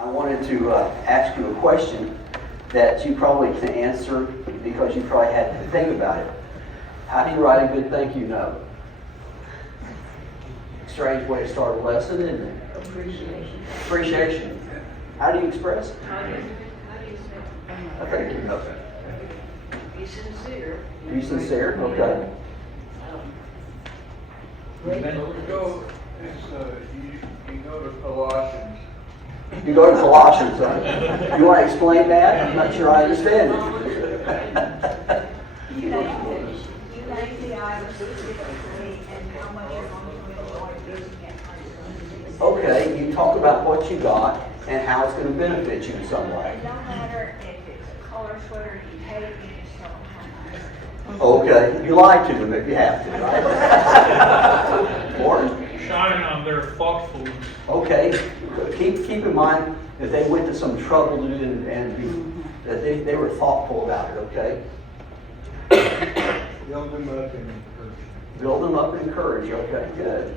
I wanted to ask you a question that you probably can answer because you probably had to think about it. How do you write a good thank you note? Strange way to start a lesson, isn't it? Appreciation. Appreciation. How do you express it? How do you say? A thank you note. Be sincere. Be sincere? Okay. You go to Colossians. You go to Colossians. You want to explain that? I'm not sure I understand it. You thank the item specifically and how much you're going to enjoy using it. Okay, you talk about what you got and how it's going to benefit you in some way. No matter if it's a color sweater you hate, you just tell them how much. Okay, you lie to them if you have to, right? Lauren? Shining on their thoughtfulness. Okay, keep in mind that they went to some trouble to do and that they were thoughtful about it, okay? Build them up and encourage. Build them up and encourage, okay, good.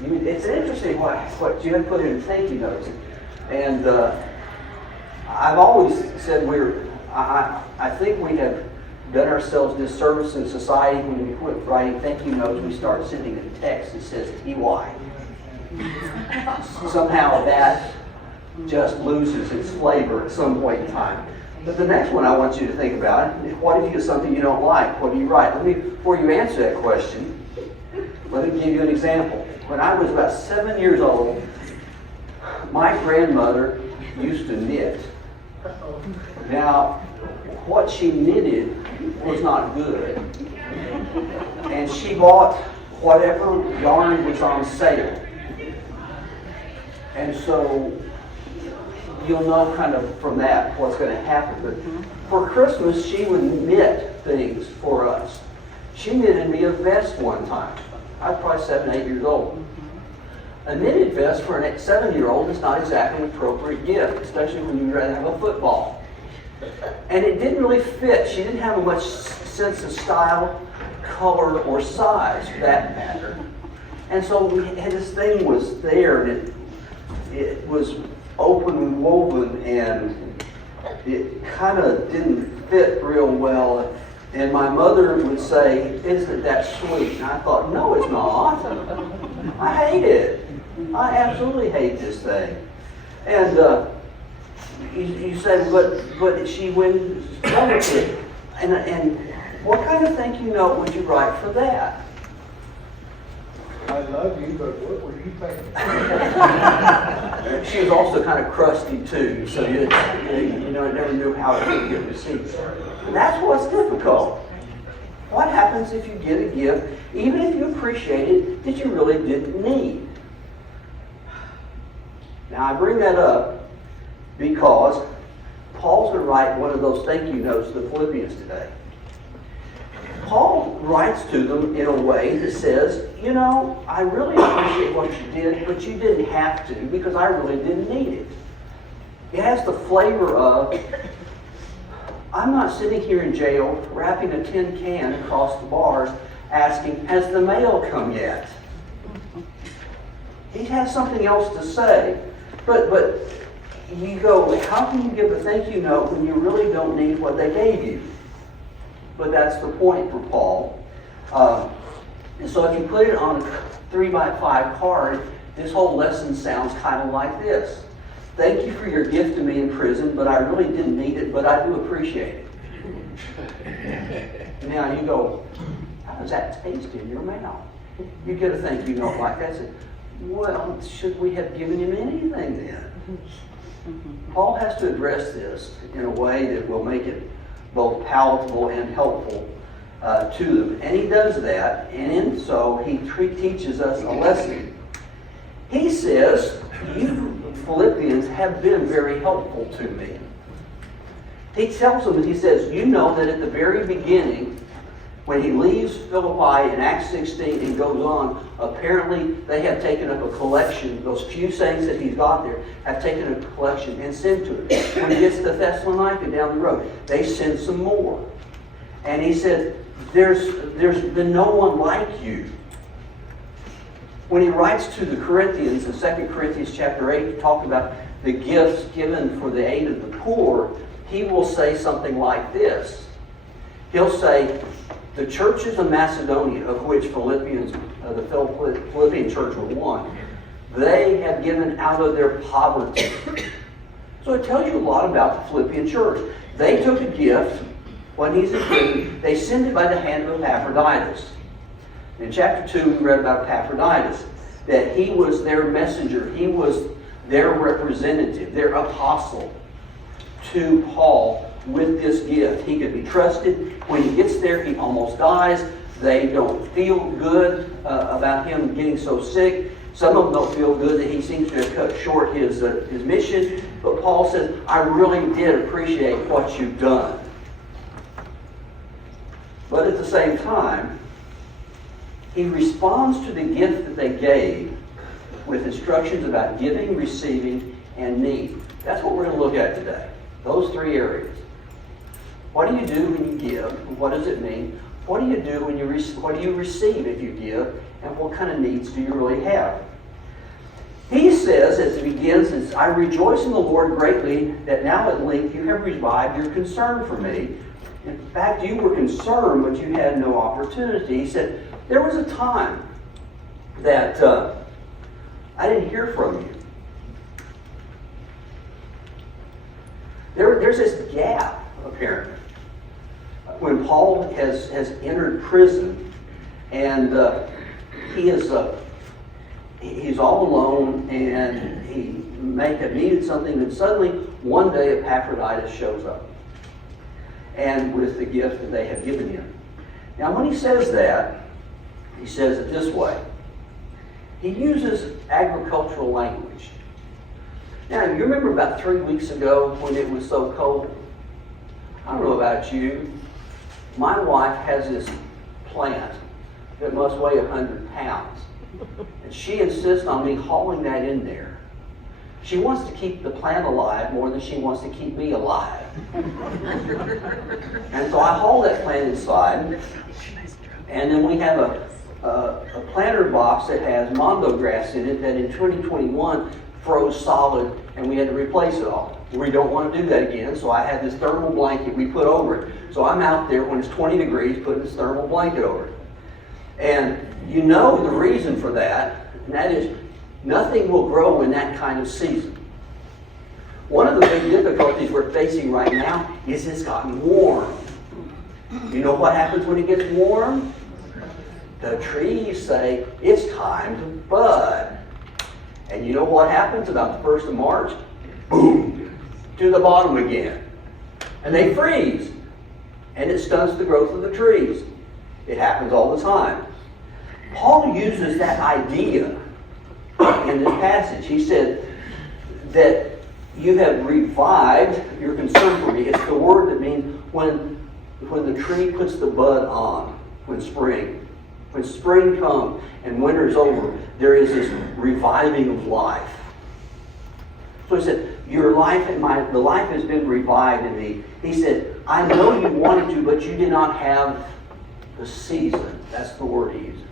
It's interesting what you have put in thank you notes. And I've always said I think we have done ourselves disservice in society when we quit writing thank you notes. We start sending a text that says TY. Somehow that just loses its flavor at some point in time. But the next one I want you to think about is, what if you do something you don't like? What do you write? Before you answer that question, let me give you an example. When I was about 7 years old, my grandmother used to knit. Now, what she knitted was not good. And she bought whatever yarn was on sale. And so you'll know kind of from that what's going to happen. But for Christmas, she would knit things for us. She knitted me a vest one time. I was probably 7, 8 years old. A knitted vest for a 7-year-old is not exactly an appropriate gift, especially when you'd rather have a football. And it didn't really fit. She didn't have much sense of style, color, or size for that matter. And so we had this thing was there, and it was open and woven, and it kind of didn't fit real well. And my mother would say, "Isn't that sweet?" And I thought, no, it's not. I hate it. I absolutely hate this thing. And you say, but she wins it. And what kind of thank you note would you write for that? I love you, but what were you thinking? She was also kind of crusty too, so you never knew how it would get received. And that's what's difficult. What happens if you get a gift, even if you appreciate it, that you really didn't need? Now I bring that up because Paul's going to write one of those thank you notes to the Philippians today. Paul writes to them in a way that says, I really appreciate what you did, but you didn't have to because I really didn't need it. It has the flavor of, I'm not sitting here in jail wrapping a tin can across the bars asking, has the mail come yet? He has something else to say. But you go, how can you give a thank you note when you really don't need what they gave you? But that's the point for Paul. And so if you put it on a 3x5 card, this whole lesson sounds kind of like this. Thank you for your gift to me in prison, but I really didn't need it, but I do appreciate it. Now you go, how does that taste in your mouth? You get a thank you note like that. Say, well, should we have given him anything then? Paul has to address this in a way that will make it both palatable and helpful to them. And he does that, and in so he teaches us a lesson. He says, you Philippians have been very helpful to me. He tells them, he says, you know that at the very beginning, when he leaves Philippi in Acts 16 and goes on, apparently they have taken up a collection. Those few sayings that he's got there have taken up a collection and sent to him. When he gets to Thessalonica down the road, they send some more. And he said, there's been no one like you. When he writes to the Corinthians in 2 Corinthians chapter 8, talking about the gifts given for the aid of the poor, he will say something like this. He'll say, the churches of Macedonia, of which the Philippian church were one, they have given out of their poverty. So it tells you a lot about the Philippian church. They took a gift, when he's a king, they sent it by the hand of Epaphroditus. In chapter 2, we read about Epaphroditus, that he was their messenger. He was their representative, their apostle to Paul with this gift. He could be trusted. When he gets there, he almost dies. They don't feel good about him getting so sick. Some of them don't feel good that he seems to have cut short his mission. But Paul says, I really did appreciate what you've done. But at the same time, he responds to the gift that they gave with instructions about giving, receiving, and need. That's what we're going to look at today. Those three areas. What do you do when you give? What does it mean? What do you do when what do you receive if you give? And what kind of needs do you really have? He says, as he begins, I rejoice in the Lord greatly that now at length you have revived your concern for me. In fact, you were concerned, but you had no opportunity. He said, there was a time that I didn't hear from you. There's this gap, apparently. When Paul has entered prison, and he's all alone, and he may have needed something, and suddenly one day Epaphroditus shows up, and with the gift that they have given him. Now, when he says that, he says it this way. He uses agricultural language. Now, you remember about 3 weeks ago when it was so cold? I don't know about you. My wife has this plant that must weigh 100 pounds. And she insists on me hauling that in there. She wants to keep the plant alive more than she wants to keep me alive. And so I haul that plant inside. And then we have a planter box that has mondo grass in it that in 2021 froze solid, and we had to replace it all. We don't want to do that again, so I had this thermal blanket we put over it. So I'm out there when it's 20 degrees putting this thermal blanket over it. And you know the reason for that, and that is nothing will grow in that kind of season. One of the big difficulties we're facing right now is it's gotten warm. You know what happens when it gets warm? The trees say, it's time to bud. And you know what happens about the 1st of March? Boom! To the bottom again. And they freeze. And it stunts the growth of the trees. It happens all the time. Paul uses that idea in this passage. He said that you have revived your concern for me. It's the word that means when the tree puts the bud on, when spring comes and winter is over, there is this reviving of life. So he said, your life and the life has been revived in me. He said, I know you wanted to, but you did not have the season. That's the word he uses.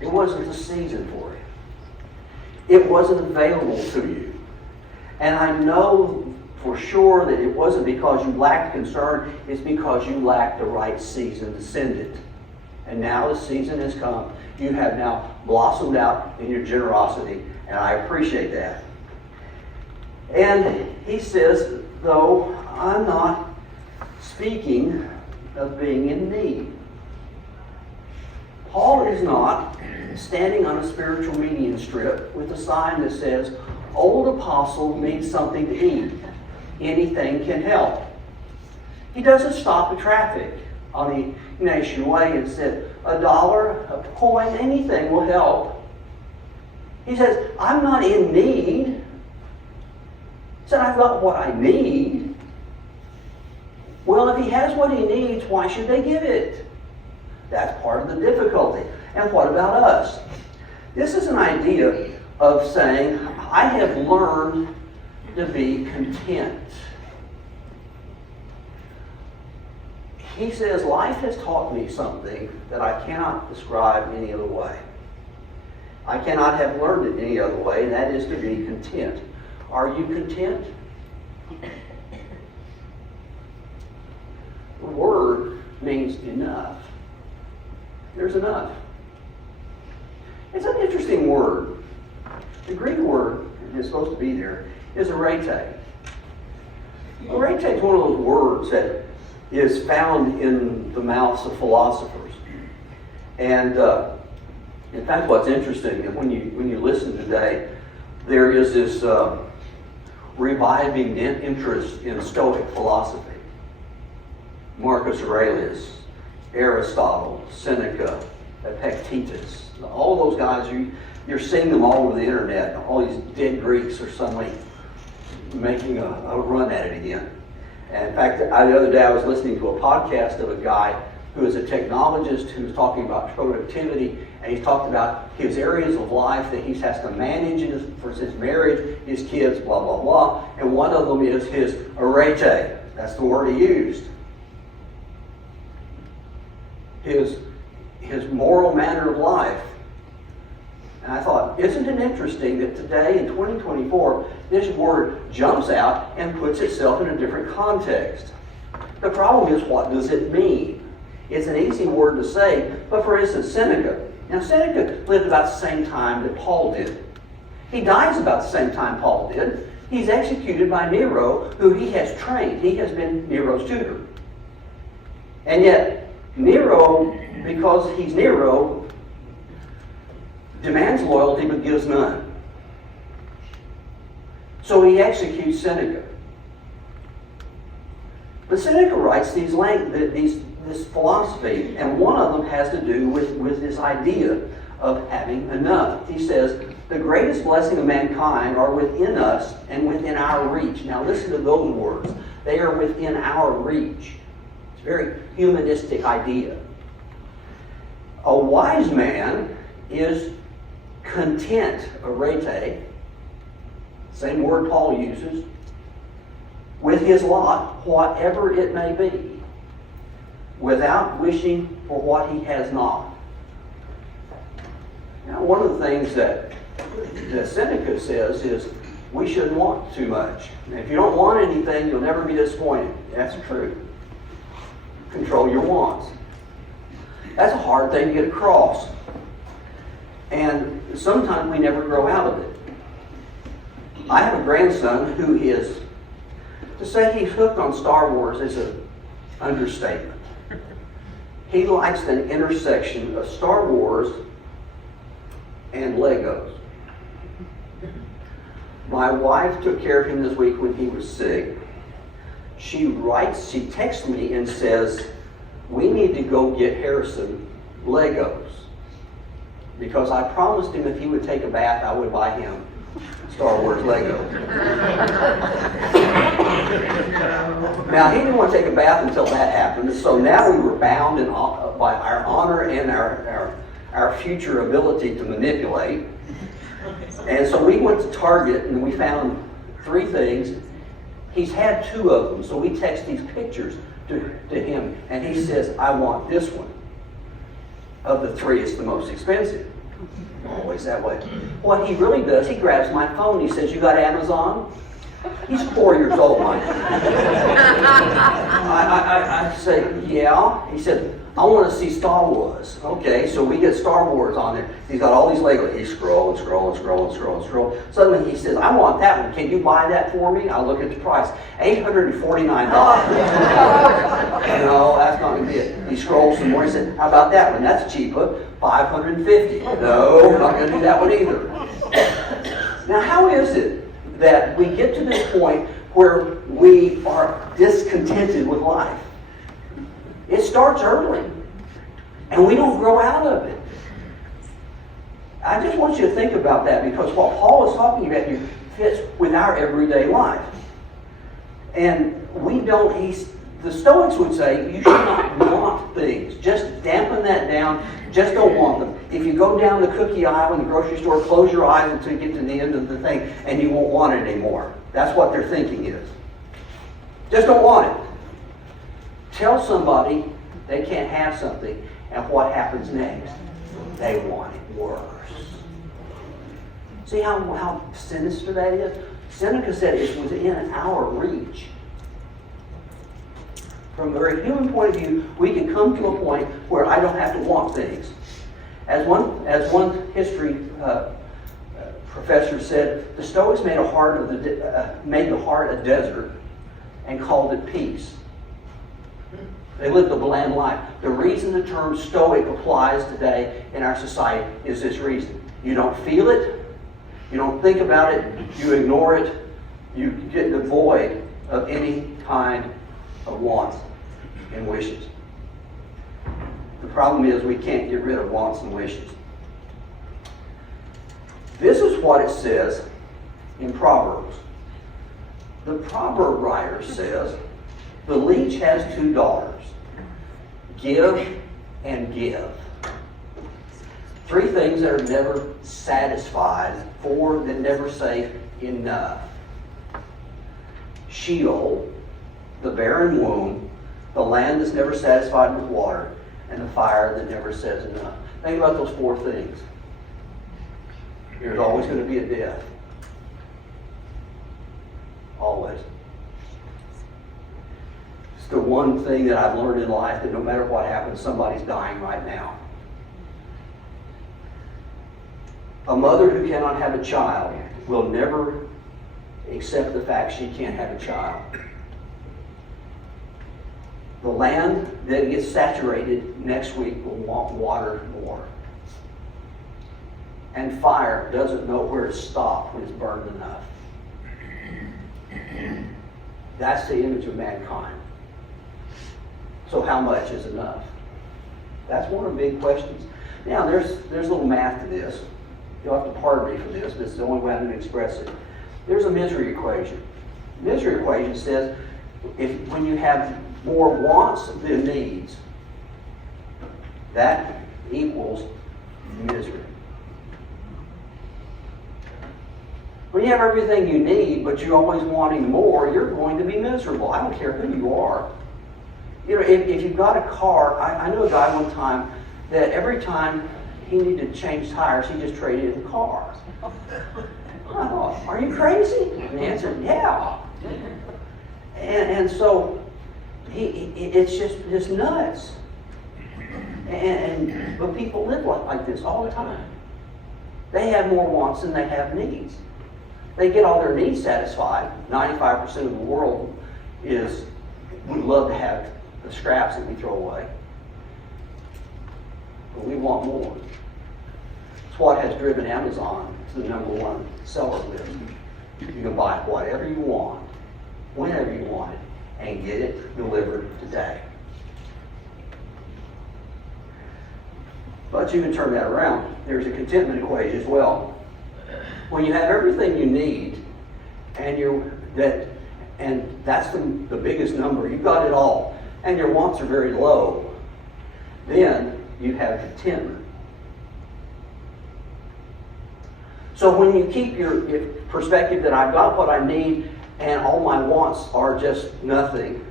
It wasn't the season for you. It wasn't available to you. And I know for sure that it wasn't because you lacked concern, it's because you lacked the right season to send it. And now the season has come. You have now blossomed out in your generosity, and I appreciate that. And he says, though, I'm not speaking of being in need. Paul is not standing on a spiritual median strip with a sign that says, old apostle needs something to eat. Anything can help. He doesn't stop the traffic on the Nation Way and said, $1, a coin, anything will help. He says, I'm not in need. He said, I've got what I need. Well, if he has what he needs, why should they give it? That's part of the difficulty. And what about us? This is an idea of saying, I have learned to be content. He says, life has taught me something that I cannot describe any other way. I cannot have learned it any other way, and that is to be content. Are you content? The word means enough. There's enough. It's an interesting word. The Greek word that's supposed to be there is arete. Arete is one of those words that is found in the mouths of philosophers. And in fact, what's interesting is when you listen today, there is this reviving interest in Stoic philosophy. Marcus Aurelius, Aristotle, Seneca, Epictetus, all those guys, you're seeing them all over the internet. All these dead Greeks are suddenly making a run at it again. And in fact, the other day I was listening to a podcast of a guy who is a technologist who's talking about productivity, and he's talked about his areas of life that he has to manage for his marriage, his kids, blah, blah, blah. And one of them is his arete. That's the word he used. His moral manner of life. And I thought, isn't it interesting that today in 2024, this word jumps out and puts itself in a different context? The problem is, what does it mean? It's an easy word to say, but for instance, Seneca. Now, Seneca lived about the same time that Paul did. He dies about the same time Paul did. He's executed by Nero, who he has trained. He has been Nero's tutor. And yet, Nero, because he's Nero, demands loyalty but gives none. So he executes Seneca. But Seneca writes this philosophy, and one of them has to do with this idea of having enough. He says, the greatest blessing of mankind are within us and within our reach. Now listen to those words. They are within our reach. It's a very humanistic idea. A wise man is content, arete, same word Paul uses, with his lot, whatever it may be, without wishing for what he has not. Now, one of the things that Seneca says is we shouldn't want too much. And if you don't want anything, you'll never be disappointed. That's true. Control your wants. That's a hard thing to get across. And sometimes we never grow out of it. I have a grandson who is, to say he's hooked on Star Wars is an understatement. He likes the intersection of Star Wars and Legos. My wife took care of him this week when he was sick. She texts me and says, we need to go get Harrison Legos. Because I promised him if he would take a bath, I would buy him Star Wars Legos. Now, he didn't want to take a bath until that happened, so now we were bound by our honor and our future ability to manipulate. And so we went to Target and we found 3 things. He's had 2 of them, so we text these pictures to him, and he says, I want this one. Of the 3, it's the most expensive. Always that way. What he really does, he grabs my phone, he says, you got Amazon? He's 4 years old, Mike. I say, yeah. He said, I want to see Star Wars. Okay, so we get Star Wars on there. He's got all these Legos. He's scrolling. Suddenly he says, I want that one. Can you buy that for me? I look at the price. $849. No, that's not going to be it. He scrolls some more. He said, how about that one? That's cheaper. $550. No, we're not going to do that one either. Now, how is it that we get to this point where we are discontented with life? It starts early, and we don't grow out of it. I just want you to think about that, because what Paul is talking about here fits with our everyday life. And the Stoics would say, you should not want things. Just dampen that down. Just don't want them. If you go down the cookie aisle in the grocery store, close your eyes until you get to the end of the thing, and you won't want it anymore. That's what their thinking is. Just don't want it. Tell somebody they can't have something, and what happens next? They want it worse. See how sinister that is? Seneca said it's within our reach. From a very human point of view, we can come to a point where I don't have to want things. As one history professor said, the Stoics made the heart a desert and called it peace. They lived a bland life. The reason the term Stoic applies today in our society is this reason. You don't feel it, you don't think about it, you ignore it, you get devoid of any kind of wants and wishes. The problem is we can't get rid of wants and wishes. This is what it says in Proverbs. The proverb writer says, the leech has 2 daughters. Give and give. 3 things that are never satisfied, 4 that never say enough. Sheol, the barren womb, the land that's never satisfied with water, and the fire that never says enough. Think about those 4 things. There's always going to be a death. Always. It's the one thing that I've learned in life, that no matter what happens, somebody's dying right now. A mother who cannot have a child will never accept the fact she can't have a child. The land that gets saturated next week will want water more. And fire doesn't know where to stop when it's burned enough. That's the image of mankind. So how much is enough? That's one of the big questions. Now, there's a little math to this. You'll have to pardon me for this, but it's the only way I'm going to express it. There's a misery equation. The misery equation says when you have more wants than needs, that equals misery. When you have everything you need, but you're always wanting more, you're going to be miserable. I don't care who you are. You know, if you've got a car, I knew a guy one time that every time he needed to change tires, he just traded in the car. I thought, are you crazy? And he answered, yeah. And so it's just nuts. But people live like this all the time. They have more wants than they have needs. They get all their needs satisfied. 95% of the world would love to have the scraps that we throw away. But we want more. It's what has driven Amazon to the #1 seller list. You can buy whatever you want, whenever you want it, and get it delivered today. But you can turn that around. There's a contentment equation as well. When you have everything you need, and that's the biggest number, you've got it all, and your wants are very low, then you have contentment. So when you keep your perspective that I've got what I need and all my wants are just nothing,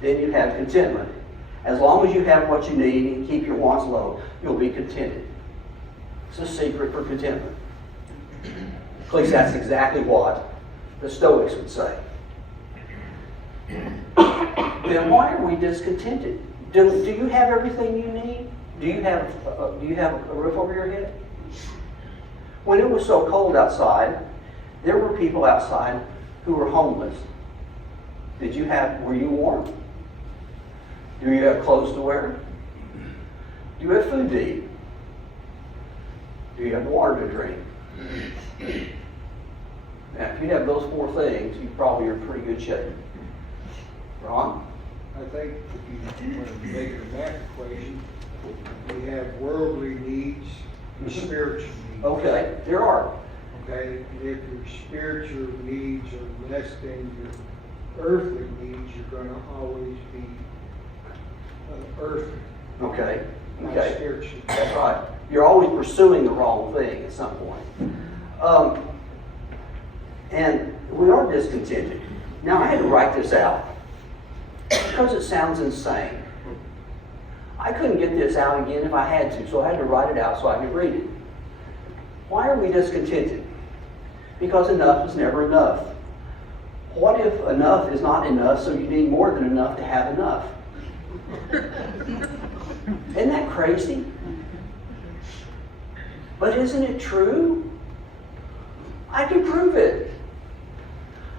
then you have contentment. As long as you have what you need and keep your wants low, you'll be contented. It's a secret for contentment. At least that's exactly what the Stoics would say. Then why are we discontented? Do you have everything you need? Do you have a roof over your head? When it was so cold outside, there were people outside who were homeless. Were you warm? Do you have clothes to wear? Do you have food to eat? Do you have water to drink? Now, if you have those 4 things, you probably are in pretty good shape. Ron? I think if you want to make it a math equation, we have worldly needs and spiritual needs. Okay, there are. Okay, and if your spiritual needs are less than your earthly needs, you're going to always be earthly, Okay. not Okay. spiritual. That's right. You're always pursuing the wrong thing at some point. And we are discontented. Now, I had to write this out because it sounds insane. I couldn't get this out again if I had to, so I had to write it out so I could read it. Why are we discontented? Because enough is never enough. What if enough is not enough, so you need more than enough to have enough? Isn't that crazy? But isn't it true? I can prove it.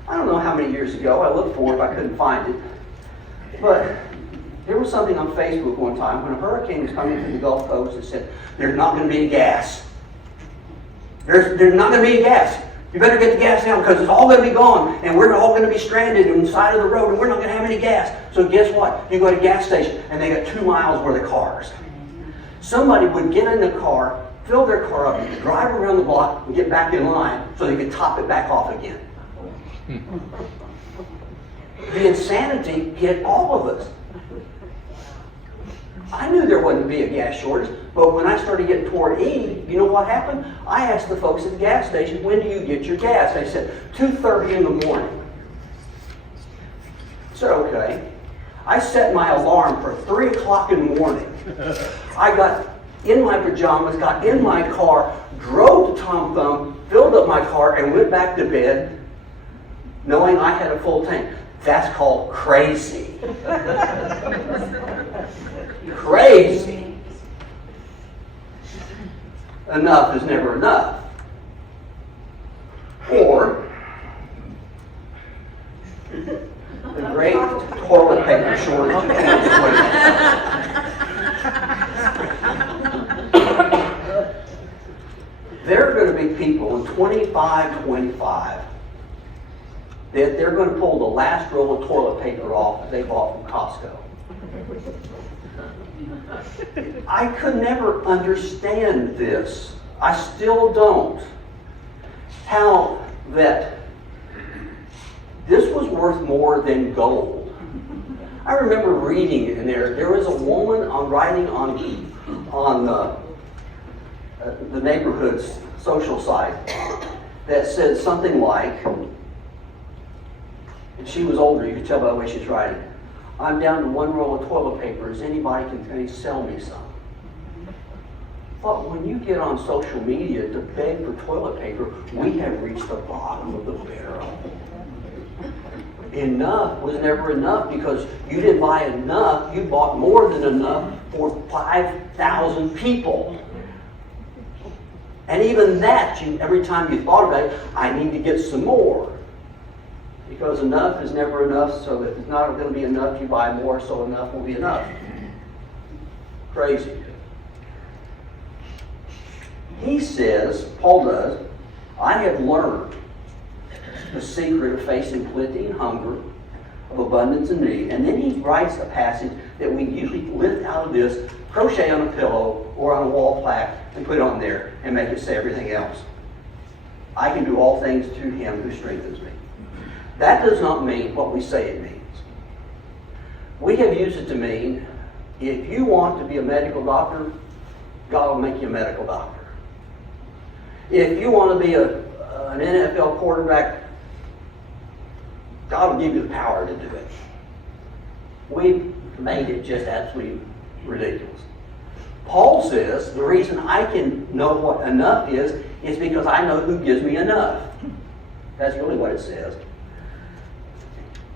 I don't know how many years ago, I looked for it, but I couldn't find it. But there was something on Facebook one time when a hurricane was coming through the Gulf Coast that said, there's not going to be any gas. There's not going to be any gas. You better get the gas down because it's all going to be gone and we're all going to be stranded on the side of the road and we're not going to have any gas. So guess what? You go to a gas station and they got 2 miles worth of cars. Somebody would get in the car, fill their car up, drive around the block and get back in line so they could top it back off again. The insanity hit all of us. I knew there wasn't going to be a gas shortage, but when I started getting toward E, you know what happened? I asked the folks at the gas station, when do you get your gas? They said, 2:30 in the morning. I said, okay. I set my alarm for 3 o'clock in the morning. I got in my pajamas, got in my car, drove to Tom Thumb, filled up my car, and went back to bed knowing I had a full tank. That's called crazy. Crazy. Enough is never enough. Or the great toilet paper shortage of 2020. There are going to be people in 25 that they're going to pull the last roll of toilet paper off that they bought from Costco. I could never understand this. I still don't. How that this was worth more than gold. I remember reading in there. There was a woman writing on the neighborhood's social site that said something like, and she was older. You could tell by the way she's writing. I'm down to 1 roll of toilet paper. Is anybody can sell me some? But when you get on social media to beg for toilet paper, we have reached the bottom of the barrel. Enough was never enough because you didn't buy enough. You bought more than enough for 5,000 people. And even that, every time you thought about it, I need to get some more. Because enough is never enough, so if it's not going to be enough, you buy more, so enough will be enough. Crazy. He says, Paul does, I have learned the secret of facing plenty and hunger, of abundance and need. And then he writes a passage that we usually lift out of this, crochet on a pillow or on a wall plaque, and put it on there and make it say everything else. I can do all things through him who strengthens me. That does not mean what we say it means. We have used it to mean, if you want to be a medical doctor, God will make you a medical doctor. If you want to be an NFL quarterback, God will give you the power to do it. We've made it just absolutely ridiculous. Paul says the reason I can know what enough is because I know who gives me enough. That's really what it says.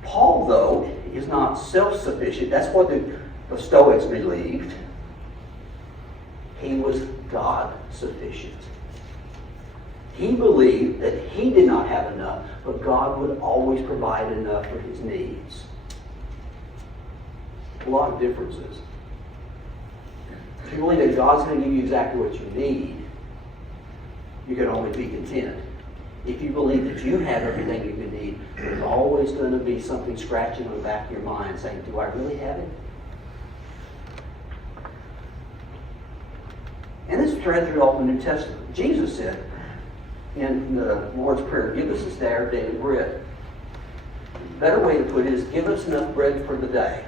Paul, though, is not self-sufficient. That's what the Stoics believed. He was God-sufficient. He believed that he did not have enough, but God would always provide enough for his needs. A lot of differences. If you believe that God's going to give you exactly what you need, you can only be content. If you believe that you have everything you can need, there's always going to be something scratching on the back of your mind saying, do I really have it? And this is thread through all the New Testament. Jesus said in the Lord's Prayer, give us this day our daily bread. A better way to put it is give us enough bread for the day.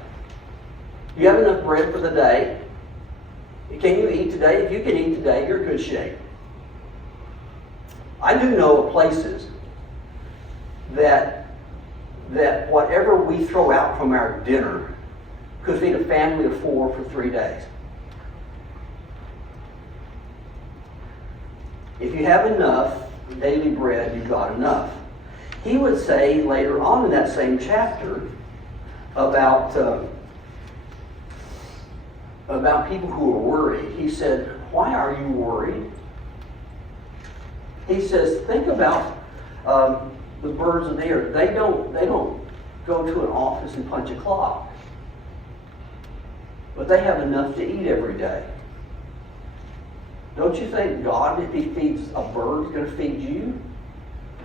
You have enough bread for the day? Can you eat today? If you can eat today, you're in good shape. I do know of places that whatever we throw out from our dinner could feed a family of 4 for 3 days. If you have enough daily bread, you've got enough. He would say later on in that same chapter about people who are worried. He said, why are you worried? He says, think about the birds of the air. They don't go to an office and punch a clock. But they have enough to eat every day. Don't you think God, if He feeds a bird, is going to feed you?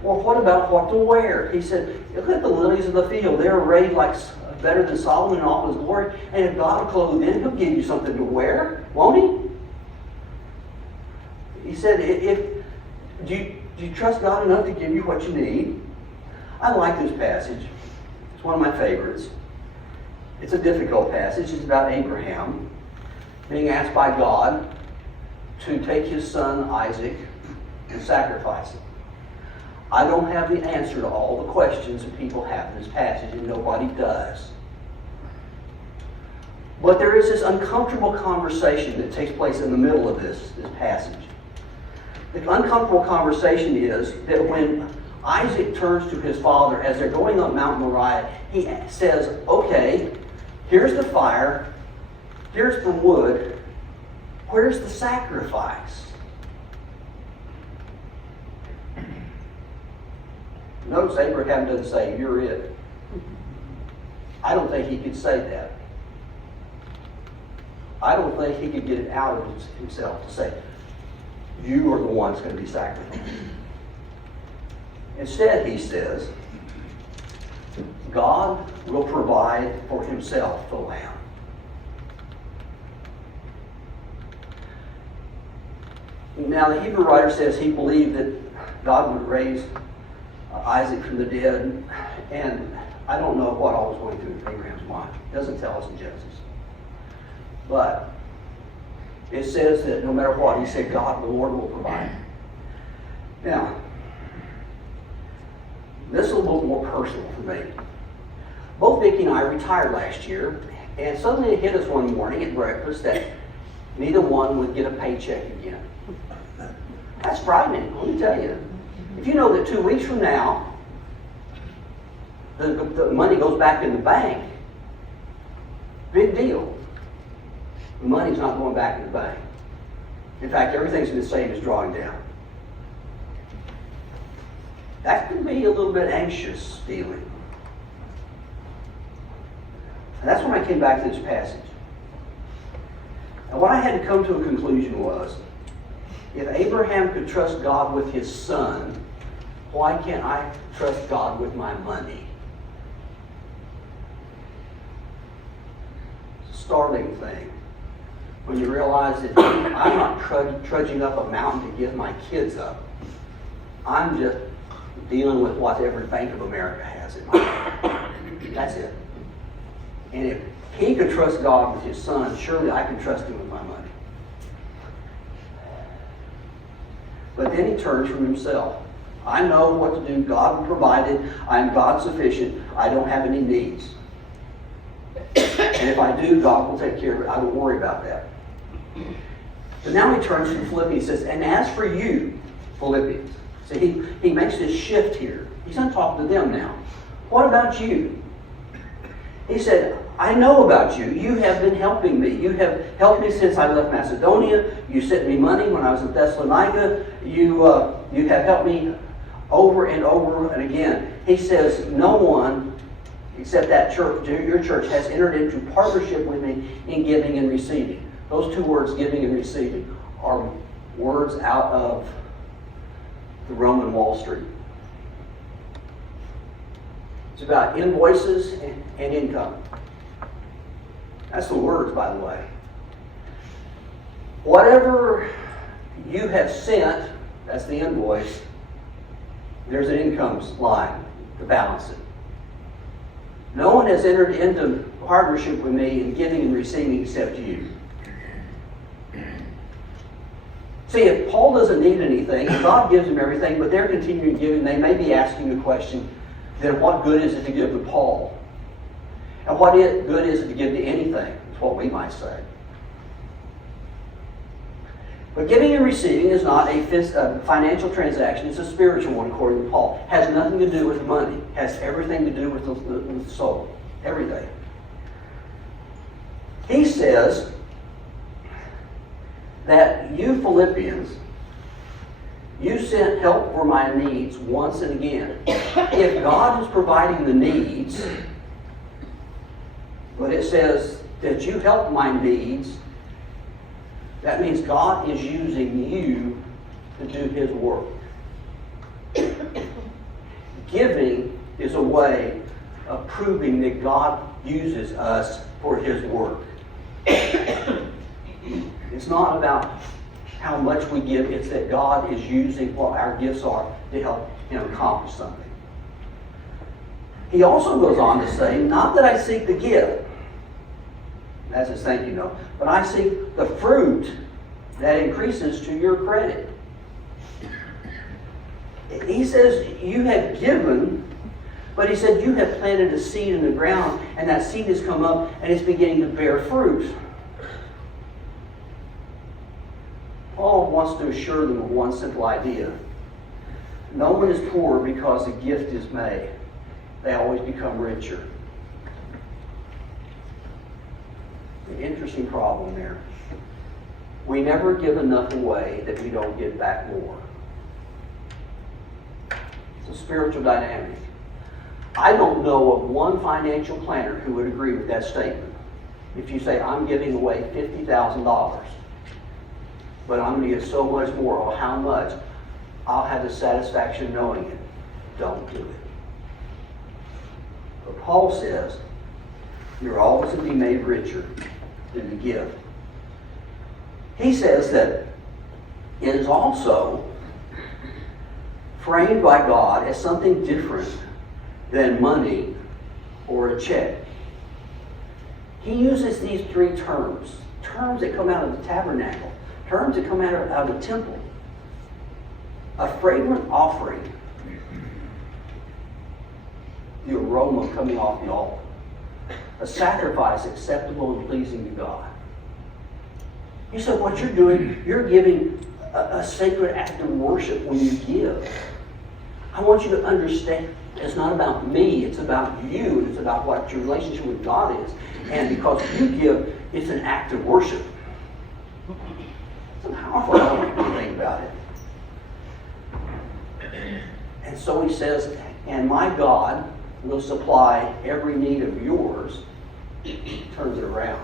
Or what about what to wear? He said, look at the lilies of the field. They're arrayed like better than Solomon in all his glory. And if God will clothe them, He'll give you something to wear, won't He? He said, do you trust God enough to give you what you need? I like this passage. It's one of my favorites. It's a difficult passage. It's about Abraham being asked by God to take his son Isaac and sacrifice him. I don't have the answer to all the questions that people have in this passage, and nobody does. But there is this uncomfortable conversation that takes place in the middle of this passage. The uncomfortable conversation is that when Isaac turns to his father as they're going up Mount Moriah, he says, okay, here's the fire, here's the wood, where's the sacrifice? Notice Abraham doesn't say, you're it. I don't think he could say that. I don't think he could get it out of himself to say, you are the one that's going to be sacrificed. Instead, he says, God will provide for Himself the lamb. Now, the Hebrew writer says he believed that God would raise Isaac from the dead, and I don't know what all was going through Abraham's mind. It doesn't tell us in Genesis. But it says that no matter what, he said, God, the Lord will provide. Now, this is a little more personal for me. Both Vicki and I retired last year, and suddenly it hit us one morning at breakfast that neither one would get a paycheck again. That's frightening, let me tell you. If you know that 2 weeks from now, the money goes back in the bank, big deal. The money's not going back in the bank. In fact, everything's been saved is drawing down. That can be a little bit anxious feeling. And that's when I came back to this passage. And what I had to come to a conclusion was, if Abraham could trust God with his son, why can't I trust God with my money? It's a startling thing. When you realize that I'm not trudging up a mountain to give my kids up. I'm just dealing with what every Bank of America has in mind. That's it. And if he could trust God with his son, surely I can trust him with my money. But then he turns from himself. I know what to do. God provided. I'm God sufficient. I don't have any needs. And if I do, God will take care of it. I don't worry about that. But now he turns to Philippians and says, and as for you, Philippians. See, he makes this shift here. He's not talking to them now. What about you? He said, I know about you. You have been helping me. You have helped me since I left Macedonia. You sent me money when I was in Thessalonica. You have helped me over and over and again. He says, no one except that church, your church, has entered into partnership with me in giving and receiving. Those two words, giving and receiving, are words out of the Roman Wall Street. It's about invoices and income. That's the words, by the way. Whatever you have sent, that's the invoice, there's an income line to balance it. No one has entered into partnership with me in giving and receiving except you. See, if Paul doesn't need anything, God gives him everything, but they're continuing giving, they may be asking the question, then what good is it to give to Paul? And what good is it to give to anything? Is what we might say. But giving and receiving is not a financial transaction. It's a spiritual one, according to Paul. Has nothing to do with money. Has everything to do with the soul. Everything. He says that you Philippians, you sent help for my needs once and again. If God is providing the needs, but it says that you help my needs, that means God is using you to do His work. Giving is a way of proving that God uses us for His work. It's not about how much we give, it's that God is using what our gifts are to help Him accomplish something. He also goes on to say, not that I seek the gift, that's his thank you note, but I seek the fruit that increases to your credit. He says, you have given, but he said, you have planted a seed in the ground, and that seed has come up, and it's beginning to bear fruit. Paul wants to assure them of one simple idea. No one is poor because a gift is made. They always become richer. An interesting problem there. We never give enough away that we don't give back more. It's a spiritual dynamic. I don't know of one financial planner who would agree with that statement. If you say, I'm giving away $50,000, but I'm going to give so much more, or how much, I'll have the satisfaction knowing it. Don't do it. But Paul says, you're always going to be made richer than the gift. He says that it is also framed by God as something different than money or a check. He uses these three terms that come out of the tabernacle, terms that come out of the temple. A fragrant offering, the aroma coming off the altar. A sacrifice acceptable and pleasing to God. He said, what you're doing, you're giving a sacred act of worship when you give. I want you to understand, it's not about me, it's about you, and it's about what your relationship with God is. And because you give, it's an act of worship. It's a powerful element when you think about it. And so he says, and my God will supply every need of yours, turns it around,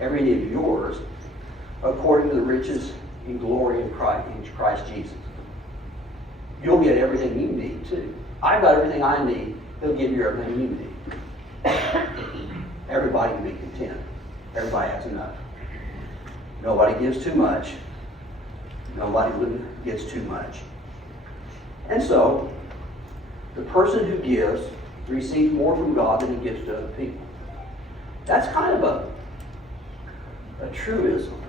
every need of yours, according to the riches in glory in Christ Jesus. You'll get everything you need too. I've got everything I need. He'll give you everything you need. Everybody can be content. Everybody has enough. Nobody gives too much. Nobody gets too much. And so, the person who gives receives more from God than he gives to other people. That's kind of a truism.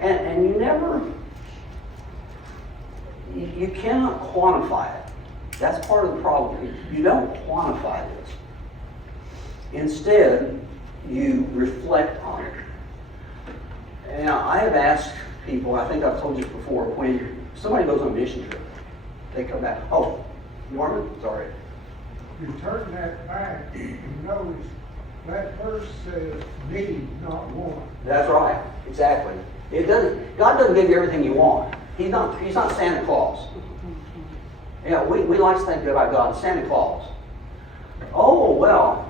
And you never, you cannot quantify it. That's part of the problem. You don't quantify this. Instead, you reflect on it. And I have asked people, I think I've told you before, when somebody goes on a mission trip, they come back, oh, Norman, sorry. You turn that back, you notice that verse says need, not want. That's right, exactly. God doesn't give you everything you want. He's not Santa Claus. We like to think about God as Santa Claus. Oh, well,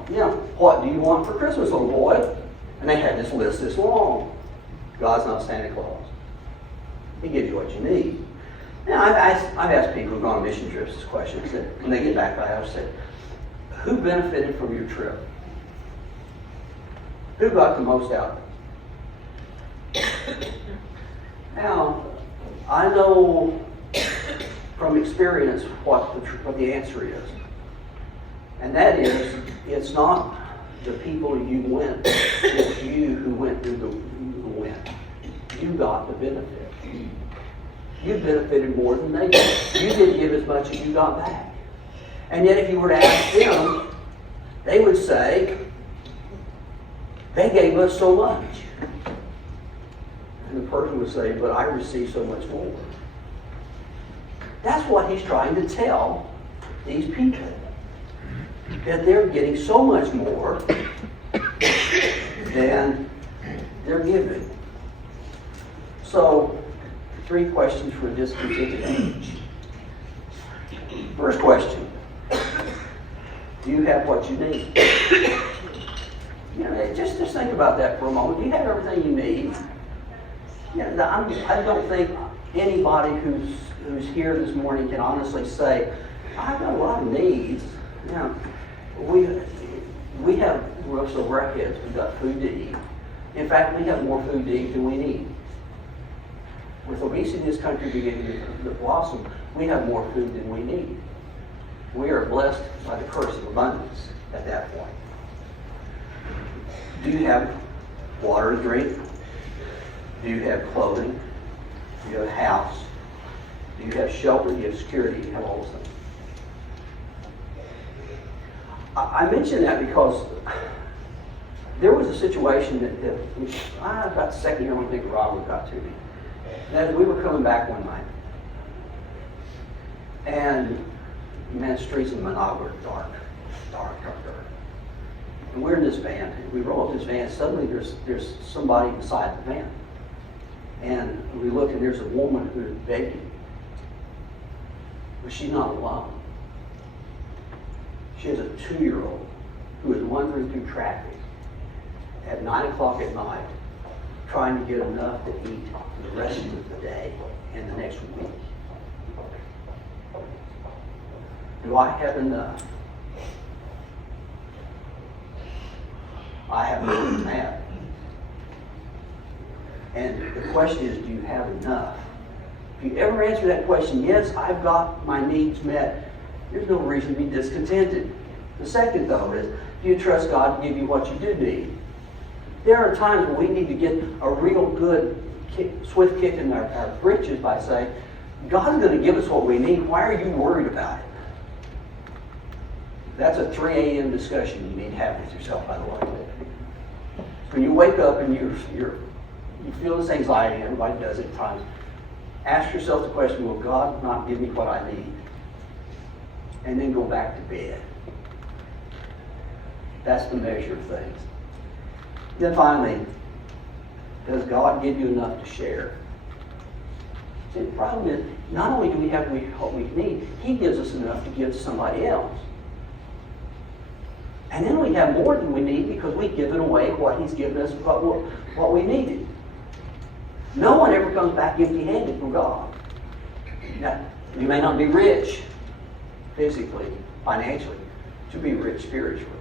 what do you want for Christmas, little boy? And they had this list this long. God's not Santa Claus. He gives you what you need. Now, I've asked people who've gone on mission trips this question. I said, when they get back, I have said, who benefited from your trip? Who got the most out of it? Now, I know from experience what the answer is. And that is, it's not the people you went, it's you who went through who went. You got the benefit. You benefited more than they did. You didn't give as much as you got back. And yet if you were to ask them, they would say, they gave us so much. And the person would say, but I receive so much more. That's what he's trying to tell these people. That they're getting so much more than they're giving. So, 3 questions for a discontented age. First question. Do you have what you need? You know, just think about that for a moment. Do you have everything you need? You know, I don't think anybody who's here this morning can honestly say, I've got a lot of needs. You know, we have roofs over our heads. We've got food to eat. In fact, we have more food to eat than we need. With obesity in this country beginning to blossom, we have more food than we need. We are blessed by the curse of abundance at that point. Do you have water to drink? Do you have clothing? Do you have a house? Do you have shelter? Do you have security? Do you have all those things? I mention that because there was a situation that about the second year when I think Robert got to me. And as we were coming back one night, and man, the streets in Managua are dark. And we're in this van, and we roll up this van, suddenly there's somebody inside the van. And we look, and there's a woman who's begging. But she's not alone. She has a 2-year-old who is wandering through traffic at 9 o'clock at night, trying to get enough to eat the rest of the day and the next week. Do I have enough? I have more than that. And the question is, do you have enough? If you ever answer that question, yes, I've got my needs met, there's no reason to be discontented. The second, though, is, do you trust God to give you what you do need? There are times when we need to get a real good swift kick in our britches by saying, God's going to give us what we need. Why are you worried about it? That's a 3 a.m. discussion you need to have with yourself, by the way. When you wake up and you feel this anxiety, everybody does it at times, ask yourself the question, will God not give me what I need? And then go back to bed. That's the measure of things. Then finally, does God give you enough to share? See, the problem is, not only do we have what we need, He gives us enough to give to somebody else. And then we have more than we need because we've given away what He's given us, what we needed. No one ever comes back empty-handed from God. Now, you may not be rich physically, financially, to be rich spiritually.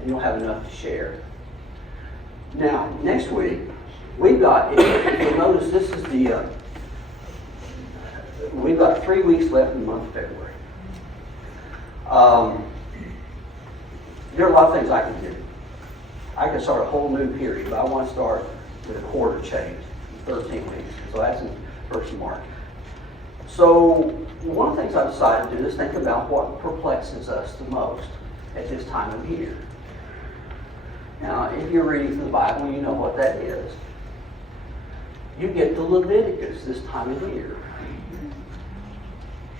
And you'll have enough to share. Now, next week, we've got, if you'll notice, this is we've got 3 weeks left in the month of February. There are a lot of things I can do. I can start a whole new period, but I want to start with a quarter change, 13 weeks. So that's in 1st of March. So one of the things I decided to do is think about what perplexes us the most at this time of year. Now, if you're reading through the Bible, you know what that is. You get to Leviticus this time of year.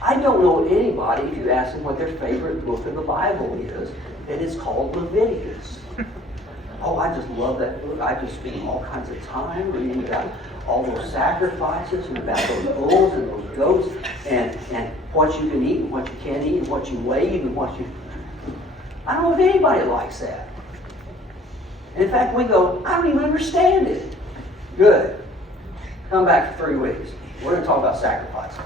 I don't know anybody, if you ask them what their favorite book of the Bible is, that it's called Leviticus. Oh, I just love that book. I just spend all kinds of time reading about all those sacrifices and about those bulls and those goats and what you can eat and what you can't eat and what you wave and what you... I don't know if anybody likes that. In fact, we go, I don't even understand it. Good. Come back for 3 weeks. We're going to talk about sacrifices.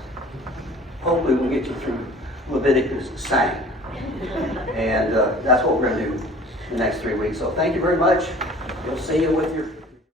Hopefully we'll get you through Leviticus sane. And that's what we're going to do the next 3 weeks. So thank you very much. We'll see you with your